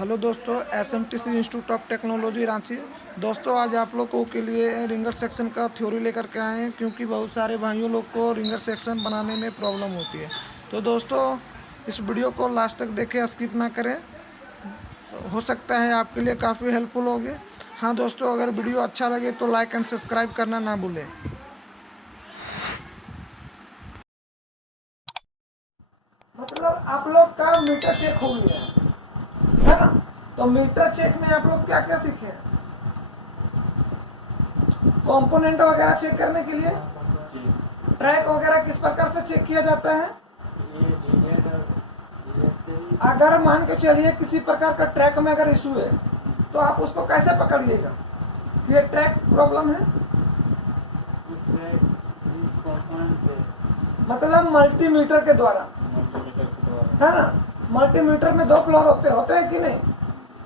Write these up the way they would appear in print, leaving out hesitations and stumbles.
Hello दोस्तों, एसएमटीसी institute of technology Ranchi. दोस्तों, आज आप लोगों के लिए रिंगर सेक्शन का थ्योरी लेकर के आए हैं, क्योंकि बहुत सारे भाइयों लोग को रिंगर सेक्शन बनाने में प्रॉब्लम होती है। तो दोस्तों, इस वीडियो को लास्ट तक देखें, स्किप ना करें। हो सकता है आपके लिए काफ़ी हेल्पफुल होगी। हाँ दोस्तों, अगर वीडियो अच्छा लगे तो लाइक एंड सब्सक्राइब करना ना भूलें। मतलब आप लोग का मीटर चेक हो गया है ना? तो मीटर चेक में आप लोग क्या क्या सीखे हैं? कंपोनेंट वगैरह चेक करने के लिए ट्रैक वगैरह किस प्रकार से चेक किया जाता है? अगर मान के चलिए किसी प्रकार का ट्रैक में अगर इशू है तो आप उसको कैसे पकड़िएगा कि ये ट्रैक प्रॉब्लम है? मतलब मल्टीमीटर के द्वारा, है ना? मल्टीमीटर में दो फ्लोर होते हैं कि नहीं?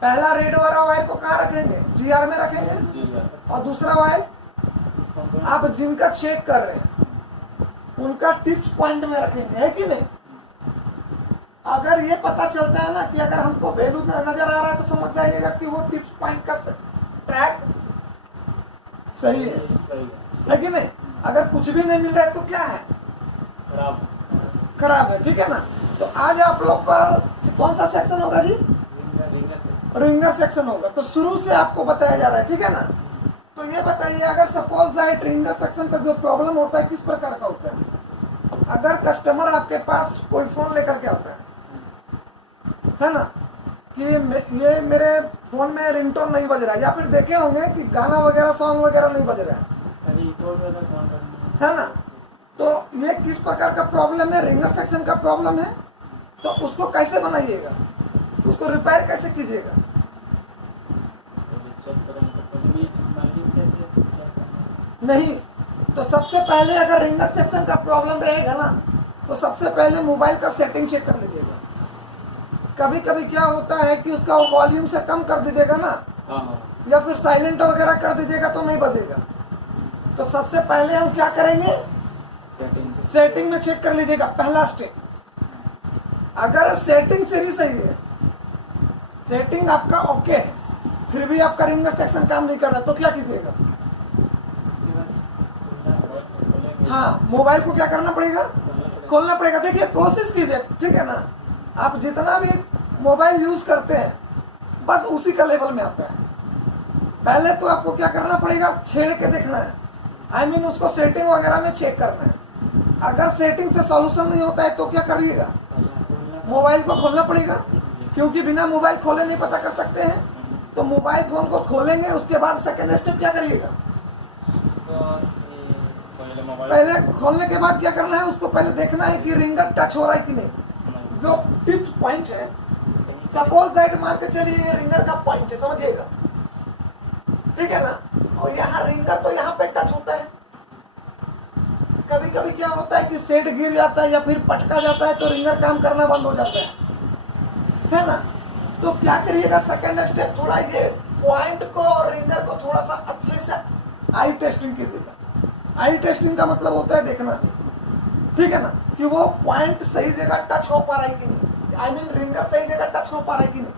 पहला रेड वाला वायर को कहाँ रखेंगे? जीआर में रखेंगे, और दूसरा वायर आप जिनका चेक कर रहे हैं उनका टिप्स पॉइंट में रखेंगे, है कि नहीं? अगर ये पता चलता है ना कि अगर हमको वैल्यू नजर आ रहा है तो समझ जाइएगा कि वो टिप्स पॉइंट का ट्रैक सही है कि नहीं? अगर कुछ भी नहीं मिल रहा है तो क्या है? खराब है, ठीक है ना? तो आज आप लोग का कौन सा सेक्शन होगा जी? रिंगर सेक्शन होगा। तो शुरू से आपको बताया जा रहा है, ठीक है ना? तो ये बताइए, अगर सपोज दैट रिंगर सेक्शन का जो प्रॉब्लम होता है किस प्रकार का होता है? अगर कस्टमर आपके पास कोई फोन लेकर के आता है ना, कि ये मेरे फोन में रिंगटोन नहीं बज रहा है, या फिर देखे होंगे कि गाना वगैरह सॉन्ग वगैरह नहीं बज रहा है ना? तो ये किस प्रकार का प्रॉब्लम है? रिंगर सेक्शन का प्रॉब्लम है। तो उसको कैसे बनाइएगा, उसको रिपेयर कैसे कीजिएगा? नहीं, तो सबसे पहले अगर रिंगर सेक्शन का प्रॉब्लम रहेगा ना, तो सबसे पहले मोबाइल का सेटिंग चेक कर लीजिएगा। कभी कभी क्या होता है कि उसका वॉल्यूम से कम कर दीजिएगा ना, या फिर साइलेंट वगैरह कर दीजिएगा तो नहीं बजेगा। तो सबसे पहले हम क्या करेंगे? सेटिंग में चेक कर लीजिएगा, पहला स्टेप। अगर सेटिंग से भी सही है, सेटिंग आपका ओके है, फिर भी आपका रिंगर सेक्शन काम नहीं कर रहा, तो क्या कीजिएगा? हाँ, मोबाइल को क्या करना पड़ेगा? खोलना पड़ेगा। देखिए, कोशिश कीजिए, ठीक है ना? आप जितना भी मोबाइल यूज करते हैं बस उसी का लेवल में आता है। पहले तो आपको क्या करना पड़ेगा? छेड़ के देखना है, I mean उसको सेटिंग वगैरह में चेक करना है। अगर सेटिंग से सॉल्यूशन नहीं होता है तो क्या करिएगा? मोबाइल को खोलना पड़ेगा, क्योंकि बिना मोबाइल खोले नहीं पता कर सकते हैं। तो मोबाइल फोन को खोलेंगे, उसके बाद सेकंड स्टेप क्या करिएगा? पहले खोलने के बाद क्या करना है? उसको पहले देखना है कि रिंगर टच हो रहा है कि नहीं। जो टिप्स पॉइंट है, सपोज दैट मान के चलिए रिंगर का पॉइंट है, समझिएगा, ठीक है ना? और यहाँ रिंगर तो यहाँ पे टच होता है। कभी कभी क्या होता है कि सेट गिर जाता है या फिर पटका जाता है तो रिंगर काम करना बंद हो जाता है ना? तो क्या करिएगा? सेकंड स्टेप, थोड़ा ये पॉइंट को और रिंगर को थोड़ा सा अच्छे से आई टेस्टिंग कीजिएगा। आई टेस्टिंग का मतलब होता है देखना, ठीक है ना, कि वो पॉइंट सही जगह टच हो पा रहा है कि नहीं। I mean रिंगर सही जगह टच हो पा रहा है कि नहीं,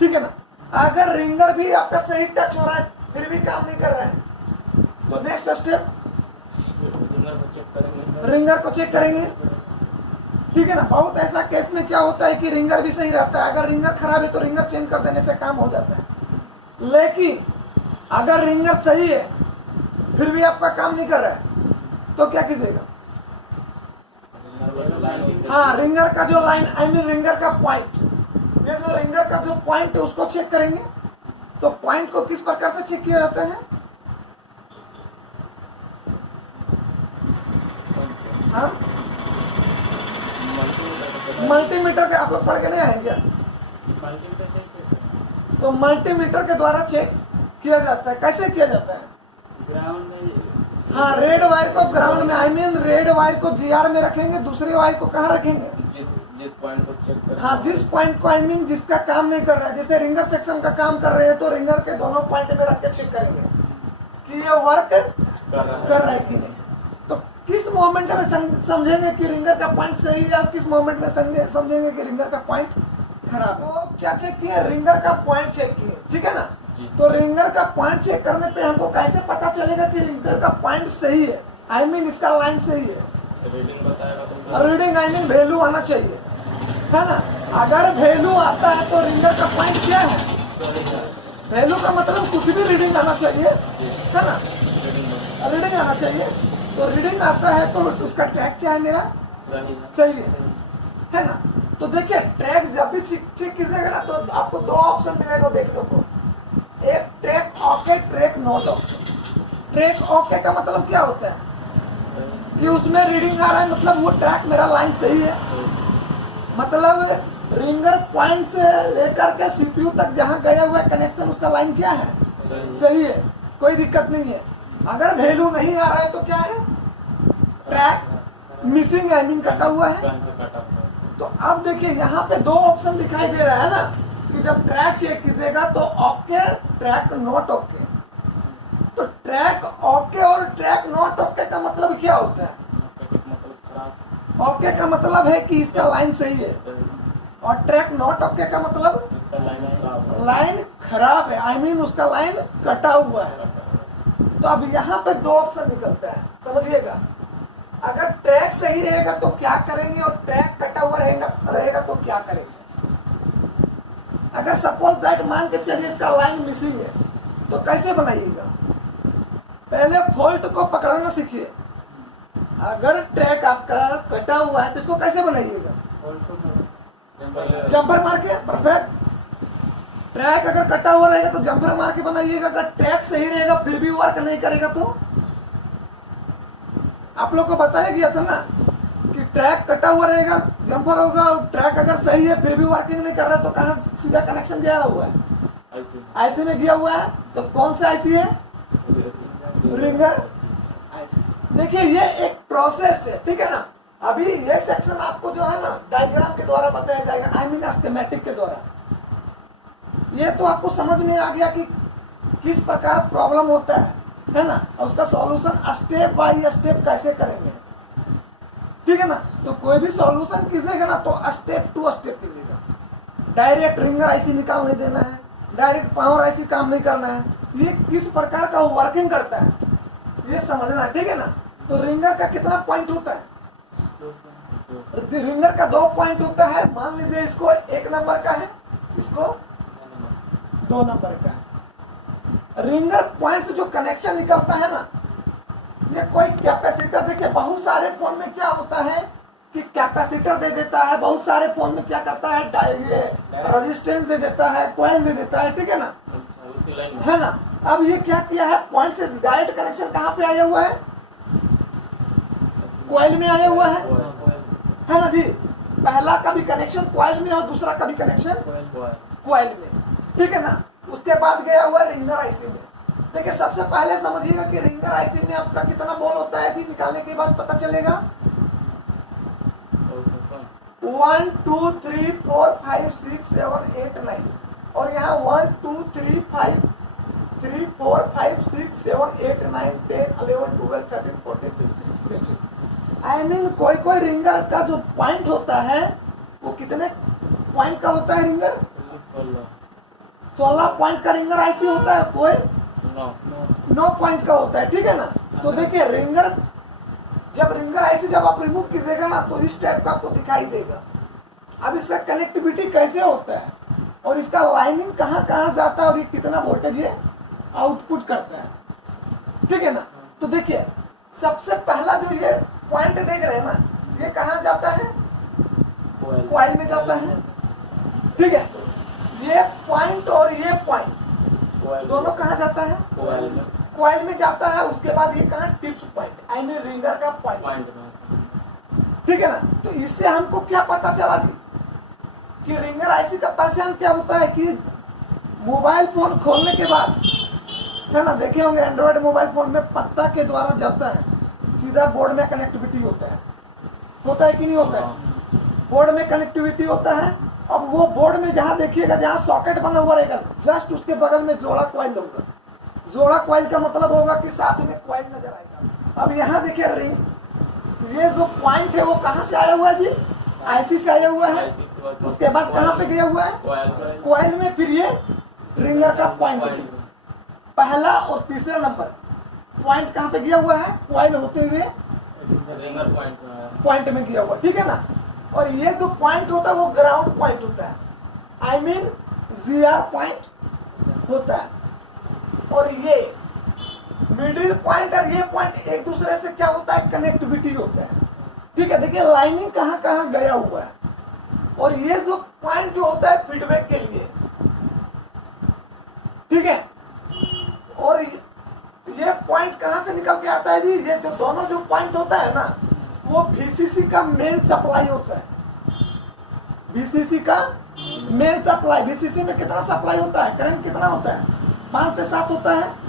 ठीक है ना? अगर रिंगर भी आपका सही टच हो रहा है फिर भी काम नहीं कर रहा है, तो नेक्स्ट स्टेप रिंगर को चेक करेंगे, ठीक है ना? बहुत ऐसा केस में क्या होता है कि रिंगर भी सही रहता है, अगर रिंगर खराब है तो रिंगर चेंज कर देने से काम हो जाता है। लेकिन अगर रिंगर सही है फिर भी आपका काम नहीं कर रहा है तो क्या कीजिएगा? हाँ, रिंगर का जो लाइन, I mean रिंगर का पॉइंट, ये जो रिंगर का जो पॉइंट है उसको चेक करेंगे। तो पॉइंट को किस प्रकार से चेक किया जाता है? हाँ, मल्टीमीटर के आप लोग पढ़ के नहीं आए क्या? तो मल्टीमीटर के द्वारा चेक किया जाता है। कैसे किया जाता है? ग्राउंड में। हाँ, रेड वायर को ग्राउंड में, I mean रेड वायर को जीआर में रखेंगे, दूसरे वायर को कहाँ रखेंगे? जिस पॉइंट को चेक करेंगे। हाँ, जिस पॉइंट को I mean जिसका काम नहीं कर रहा है। जैसे रिंगर सेक्शन का काम कर रहे हैं तो रिंगर के दोनों पॉइंट में रख के चेक करेंगे कि ये वर्क कर रहा है कि नहीं। तो किस मोमेंट में समझेंगे कि रिंगर का पॉइंट सही है और किस मोमेंट में समझेंगे कि रिंगर का पॉइंट खराब है। तो क्या चेक किए? रिंगर का पॉइंट चेक किए, ठीक है ना। जी। तो रिंगर का पॉइंट चेक करने पे हमको कैसे पता चलेगा कि रिंगर का पॉइंट सही है, आई मीन इसका लाइन सही है? रीडिंग बताएगा तो रीडिंग आई मीन वैल्यू आना चाहिए, है ना। अगर वैल्यू आता है तो रिंगर का पॉइंट क्या है? वैल्यू का मतलब कुछ भी रीडिंग आना चाहिए, है ना। रीडिंग आना चाहिए, तो रीडिंग आता है तो उसका ट्रैक क्या है? मेरा सही है ना। तो देखिए ट्रैक जब भी चेक कीजिएगा ना तो आपको दो ऑप्शन मिलेगा देखने को, एक track okay, track not okay. Track okay का मतलब क्या होता है कि उसमें रीडिंग आ रहा है, मतलब वो ट्रैक मेरा लाइन सही है, मतलब रिंगर पॉइंट से लेकर के सीपीयू तक जहां गया हुआ कनेक्शन उसका लाइन क्या है? सही है, कोई दिक्कत नहीं है। अगर वैल्यू नहीं आ रहा है तो क्या है? ट्रैक मिसिंग, आई मीन कटा हुआ है। तो अब देखिए यहाँ पे दो ऑप्शन दिखाई दे रहा है ना कि जब ट्रैक चेक कीजिएगा तो ओके, ट्रैक नॉट ओके। तो ट्रैक ओके और ट्रैक नॉट ओके का मतलब क्या होता है? ओके का मतलब है कि इसका लाइन सही है, और ट्रैक नॉट ओके का मतलब लाइन खराब है, आई मीन उसका लाइन कटा हुआ है। तो अब यहाँ पे दो ऑप्शन निकलता है, समझिएगा। अगर ट्रैक सही रहेगा तो क्या करेंगे, और ट्रैक कटा हुआ रहेगा तो क्या करेंगे। अगर सपोज दैट मान के चलिए इसका लाइन मिसिंग है तो कैसे बनाइएगा? पहले फॉल्ट को पकड़ना सीखिए। अगर ट्रैक आपका कटा हुआ है तो इसको कैसे बनाइएगा? जंपर मार के। परफेक्ट। ट्रैक अगर कटा हुआ रहेगा तो जंपर मार के बनाइएगा। अगर ट्रैक सही रहेगा फिर भी वर्क नहीं करेगा तो आप लोग को बताया गया था ना कि ट्रैक कटा हुआ रहेगा, जंपर होगा, और ट्रैक अगर सही है फिर भी वर्किंग नहीं कर रहा है तो कहाँ सीधा कनेक्शन गया हुआ है? आईसी में गया हुआ है। तो कौन सा आईसी है? Ringer IC. देखिए ये एक प्रोसेस है, ठीक है ना। अभी ये सेक्शन आपको जो है ना डायग्राम के द्वारा बताया जाएगा, आई मीन स्कीमेटिक के द्वारा। ये तो आपको समझ में आ गया कि किस प्रकार प्रॉब्लम होता है ना, और उसका सॉल्यूशन स्टेप बाय स्टेप कैसे करेंगे, ठीक है ना। तो कोई भी सॉल्यूशन कीजिएगा ना तो स्टेप टू स्टेप कीजिएगा। डायरेक्ट रिंगर आईसी निकाल नहीं देना है, डायरेक्ट पावर आईसी काम नहीं करना है। ये किस प्रकार का वर्किंग करता है ये समझना, ठीक है ना। तो रिंगर का कितना पॉइंट होता है? रिंगर का 2 पॉइंट होता है। मान लीजिए इसको 1 नंबर का है, इसको 2 नंबर का है। रिंगर पॉइंट से जो कनेक्शन निकलता है ना, ये कोई कैपेसिटर, देखिए बहुत सारे फोन में क्या होता है कि कैपेसिटर दे देता है, बहुत सारे फोन में क्या करता है ये रेजिस्टेंस दे देता है, कॉइल दे देता है, ठीक है ना, है ना। अब ये क्या किया है, पॉइंट से डायरेक्ट कनेक्शन कहाँ पे आया हुआ है? कॉइल में आया हुआ है ना जी। पहला का भी कनेक्शन कॉइल में और दूसरा का भी कनेक्शन कॉइल में, ठीक है ना। उसके बाद गया हुआ रिंगर आईसी में। देखिए सबसे पहले समझिएगा कि रिंगर आईसी में आपका कितना बॉल होता है जी, निकालने के बाद पता चलेगा। 1 2 3 4 5 6 7 8 9 और यहाँ 1 2 3 4 5 6 7 8 9 10 11 12 13 14 15 16 आई मीन कोई रिंगर का जो पॉइंट होता है वो कितने पॉइंट का होता है? रिंगर 16 पॉइंट का रिंगर आईसी होता है, कोई 9 पॉइंट का होता है, ठीक है ना। तो देखिए रिंगर आईसी जब आप रिमूव कीजिएगा ना तो इस टाइप का आपको दिखाई देगा। अब इसका कनेक्टिविटी कैसे होता है और इसका लाइनिंग कहाँ जाता है और ये कितना वोल्टेज ये आउटपुट करता है, ठीक है ना। तो देखिए सबसे पहला जो ये पॉइंट देख रहे हैं ना, ये कहाँ जाता है? कॉइल में जाता है, ठीक है। ये पॉइंट और ये पॉइंट दोनों कहाँ जाता है? कॉइल में जाता है। उसके बाद ये कहाँ? Tips point, I mean ringer का पॉइंट, ठीक है ना। तो इससे हमको क्या पता चला जी कि रिंगर आईसी का पहचान क्या होता है कि मोबाइल फोन खोलने के बाद, है ना, देखे होंगे एंड्रॉइड मोबाइल फोन में पत्ता के द्वारा जाता है, सीधा बोर्ड में कनेक्टिविटी होता है कि नहीं होता है? बोर्ड में कनेक्टिविटी होता है। अब वो बोर्ड में जहां देखिएगा, जहां सॉकेट बना हुआ रहेगा, जस्ट उसके बगल में जोड़ा कॉइल होगा। जोड़ा कॉइल का मतलब होगा कि साथ में कॉइल नजर आएगा। अब यहाँ देखिए ये जो पॉइंट है वो कहाँ से आया हुआ है जी? आईसी से आया हुआ है। उसके बाद कहाँ पे गया हुआ है, कॉइल में। फिर ये रिंगर का पॉइंट, पहला और तीसरा नंबर पॉइंट कहाँ पे गया हुआ है, कॉइल होते हुए पॉइंट में गया हुआ, ठीक है ना। और ये जो पॉइंट होता है वो ग्राउंड पॉइंट होता है, आई मीन जीआर पॉइंट होता है। और ये मिडिल पॉइंट और ये पॉइंट एक दूसरे से क्या होता है, कनेक्टिविटी होता है, ठीक है। देखिए लाइनिंग कहाँ कहाँ गया हुआ है। और ये जो पॉइंट जो होता है फीडबैक के लिए, ठीक है। और ये पॉइंट कहाँ से निकल के आता है जी, ये जो दोनों जो पॉइंट होता है ना, वो VCC का मेन सप्लाई होता है। VCC का मेन सप्लाई, VCC में कितना सप्लाई होता है, करंट कितना होता है, 5 से 7 होता है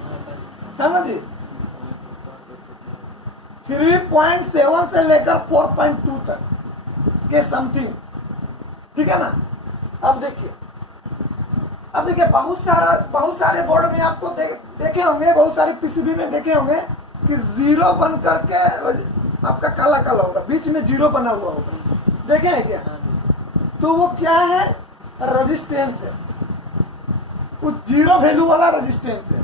ना जी। 3.7 से लेकर 4.2 तक के समथिंग, ठीक है ना। अब देखिए बहुत सारे बोर्ड में आपको देखे होंगे, बहुत सारे PCB में देखे होंगे कि जीरो बन करके आपका काला काला होगा, बीच में जीरो बना हुआ होगा, देखे हैं क्या। तो वो क्या है, रेजिस्टेंस है, वो जीरो वैल्यू वाला रेजिस्टेंस है।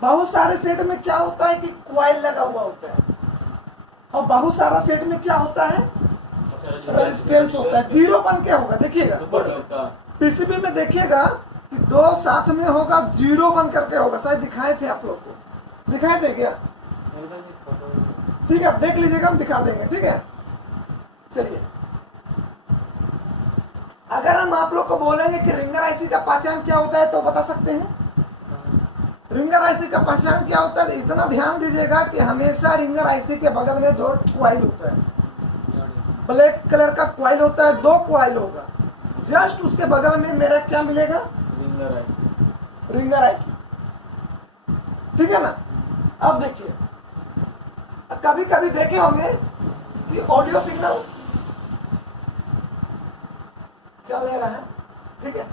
बहुत सारे सेट में क्या होता है कि कॉइल लगा हुआ होता है, और बहुत सारा सेट में क्या होता है, रेजिस्टेंस होता है, जीरो बन के होगा। देखिएगा PCB में देखिएगा कि 2 साथ में होगा, जीरो बन करके होगा, शायद दिखाए थे आप लोग को, दिखाए थे क्या, ठीक है। आप देख लीजिएगा, हम दिखा देंगे, ठीक है। चलिए, अगर हम आप लोग को बोलेंगे कि रिंगर आईसी का पहचान क्या होता है तो बता सकते हैं। रिंगर आईसी का पहचान क्या होता है, इतना ध्यान दीजिएगा कि हमेशा रिंगर आईसी के बगल में 2 कॉइल होता है, ब्लैक कलर का कॉइल होता है, 2 कॉइल होगा। जस्ट उसके बगल में मेरा क्या मिलेगा, रिंगर आईसी, ठीक है ना। अब देखिए, कभी कभी देखे होंगे कि ऑडियो सिग्नल चल रहा है, ठीक है।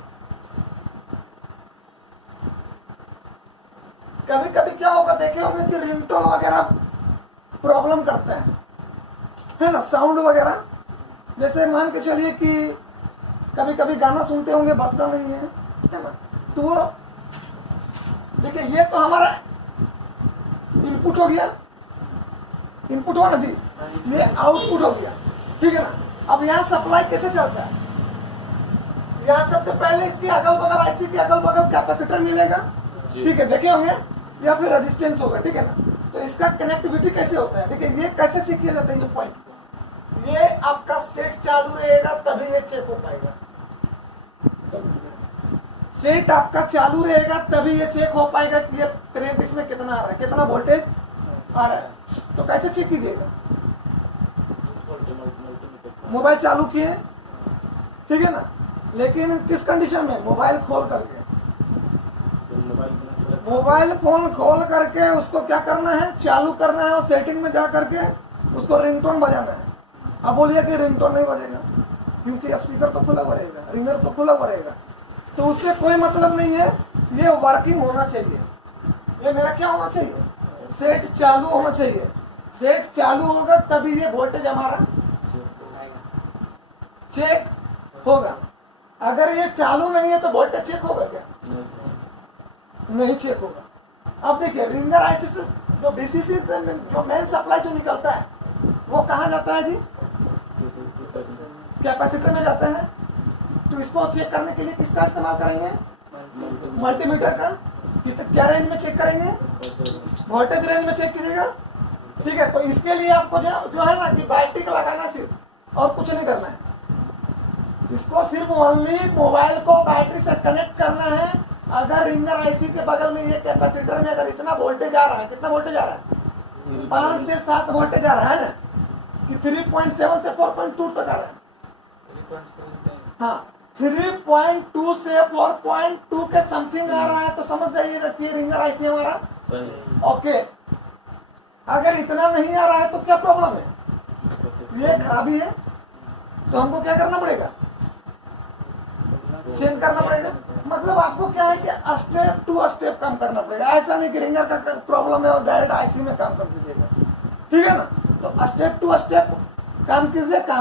कभी कभी क्या होगा, देखे होंगे कि रिंगटोन वगैरह प्रॉब्लम करता है ना, साउंड वगैरह। जैसे मान के चलिए कि कभी कभी गाना सुनते होंगे, बजता नहीं है ना। तो वो देखिए, ये तो हमारा इनपुट हो गया, इनपुट हुआ ना जी, ये आउटपुट हो गया, ठीक है ना। अब यहाँ सप्लाई कैसे चलता है, यहाँ सबसे पहले इसके अगल बगल, आईसी के अगल बगल कैपेसिटर मिलेगा, ठीक है, देखे होंगे, या फिर रेजिस्टेंस होगा, ठीक है ना। तो इसका कनेक्टिविटी कैसे होता है, देखिए ये कैसे चेक किया जाता है, ये पॉइंट को, ये आपका सेट चालू रहेगा तभी ये चेक हो पाएगा, सेट आपका चालू रहेगा तभी ये चेक हो पाएगा कि ये करंट इसमें कितना आ रहा है, कितना वोल्टेज आ रहा है। तो कैसे चेक कीजिएगा, मोबाइल चालू किए, ठीक है ना, लेकिन किस कंडीशन में, मोबाइल खोल करके, मोबाइल फोन खोल करके उसको क्या करना है, चालू करना है, और सेटिंग में जा करके उसको रिंगटोन बजाना है। अब बोलिए कि रिंगटोन नहीं बजेगा क्योंकि स्पीकर तो खुला हुआ रहेगा, रिंगर तो खुला हुआ रहेगा, तो उससे कोई मतलब नहीं है। ये वर्किंग होना चाहिए, ये मेरा क्या होना चाहिए, सेट चालू होना चाहिए। सेट चालू होगा तभी ये वोल्टेज हमारा चेक होगा। अगर ये चालू नहीं है तो वोल्टेज चेक होगा क्या, नहीं चेक होगा। अब देखिए, रिंगर आईसी से जो VCC जो मेन सप्लाई जो निकलता है वो कहाँ जाता है जी, कैपेसिटर में जाता है। तो इसको चेक करने के लिए किसका इस्तेमाल करेंगे, मल्टीमीटर का। क्या रेंज में चेक करेंगे, वोल्टेज रेंज में चेक कीजिएगा, ठीक है। तो इसके लिए आपको जो है ना कि बैटरी का लगाना सिर्फ, और कुछ नहीं करना है। इसको सिर्फ ओनली मोबाइल को बैटरी से कनेक्ट करना है। अगर रिंगर आईसी के बगल में ये कैपेसिटर में अगर इतना वोल्टेज आ रहा है, कितना वोल्टेज आ रहा है, 5 से 7 वोल्टेज आ रहा है ना, कि 3.7 से 4.2 तक आ रहा है, हाँ 3.2 से 4.2 के समथिंग आ रहा है, तो समझ जाइएगा कि रिंगर आईसी हमारा ओके। अगर इतना नहीं आ रहा है तो क्या प्रॉब्लम है, ये खराबी है, तो हमको क्या करना पड़ेगा, चेंज करना पड़ेगा। मतलब आपको क्या है कि स्टेप टू स्टेप काम करना पड़ेगा। ऐसा नहीं कि रिंगर का प्रॉब्लम है और डायरेक्ट आईसी में काम कर दीजिएगा, ठीक है ना। तो स्टेप टू स्टेप काम कीजिए, काम